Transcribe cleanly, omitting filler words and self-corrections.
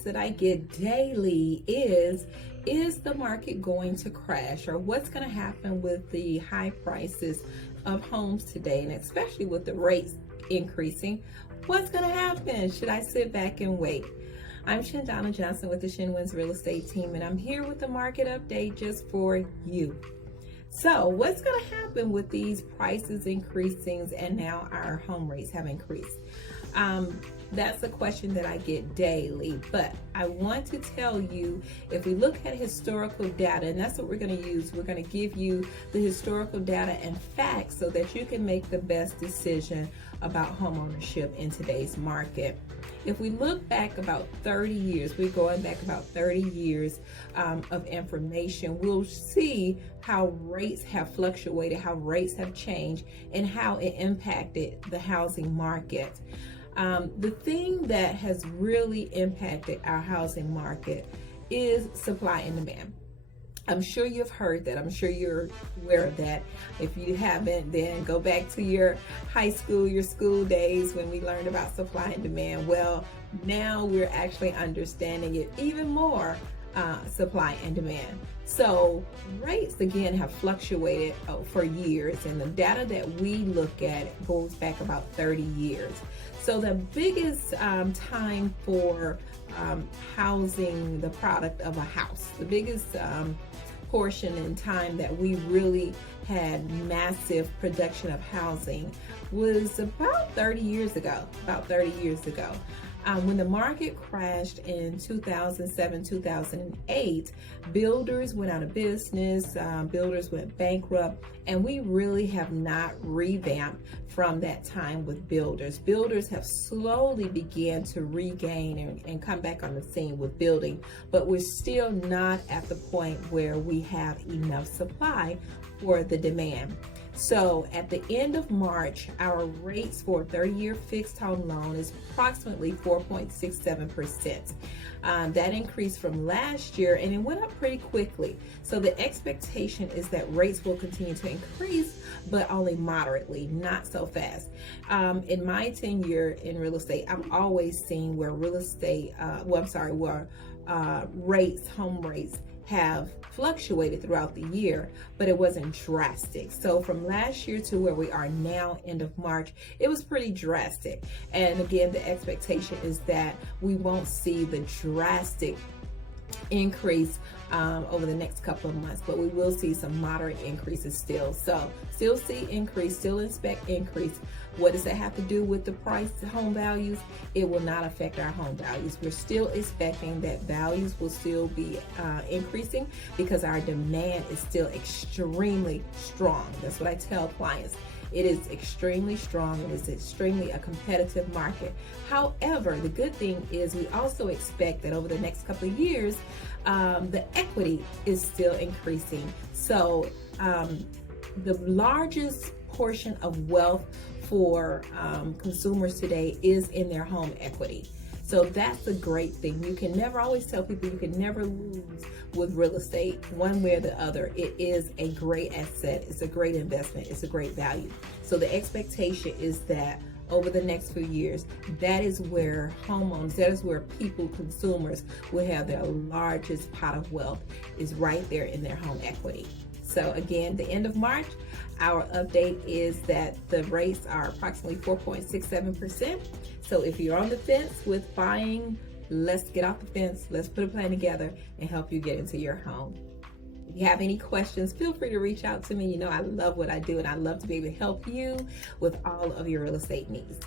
questions that I get daily is the market going to crash, or what's going to happen with the high prices of homes today, and especially with the rates increasing? What's going to happen? Should I sit back and wait? I'm Shindana Johnson with the Shinwin's Real Estate team, and I'm here with the market update just for you. So what's going to happen with these prices increasing and now our home rates have increased? That's a question that I get daily, but I want to tell you, if we look at historical data, and that's what we're going to use, we're going to give you the historical data and facts so that you can make the best decision about home ownership in today's market. If we look back about 30 years, we're going back about 30 years of information, we'll see how rates have fluctuated, how rates have changed, and how it impacted the housing market. The thing that has really impacted our housing market is supply and demand. I'm sure you've heard that. I'm sure you're aware of that. If you haven't, then go back to your high school, your school days when we learned about supply and demand. Well, now we're actually understanding it even more, supply and demand. So rates again have fluctuated for years, and the data that we look at goes back about 30 years. So the biggest time for housing the product of a house, the biggest portion in time that we really had massive production of housing was about 30 years ago, when the market crashed in 2007, 2008, builders went out of business, builders went bankrupt, and we really have not revamped from that time with builders. Builders have slowly began to regain and come back on the scene with building, but we're still not at the point where we have enough supply for the demand. So at the end of March, our rates for a 30-year fixed home loan is approximately 4.67%. That increased from last year, and it went up pretty quickly. So the expectation is that rates will continue to increase, but only moderately, not so fast. In my tenure in real estate, I've always seen where home rates have fluctuated throughout the year, but it wasn't drastic. So from last year to where we are now, end of March, it was pretty drastic. And again, the expectation is that we won't see the drastic increase over the next couple of months, but we will see some moderate increases still. So still see increase, still expect increase. What does that have to do with the price home values? It will not affect our home values. We're still expecting that values will still be increasing because our demand is still extremely strong. That's what I tell clients. It is extremely strong. It is extremely a competitive market. However, the good thing is we also expect that over the next couple of years, the equity is still increasing. So the largest portion of wealth for consumers today is in their home equity. So that's a great thing. You can never, always tell people, you can never lose with real estate one way or the other. It is a great asset. It's a great investment. It's a great value. So the expectation is that over the next few years, that is where homeowners, that is where people, consumers, will have their largest pot of wealth, is right there in their home equity. So again, the end of March, our update is that the rates are approximately 4.67%. So if you're on the fence with buying, let's get off the fence. Let's put a plan together and help you get into your home. If you have any questions, feel free to reach out to me. You know, I love what I do, and I love to be able to help you with all of your real estate needs.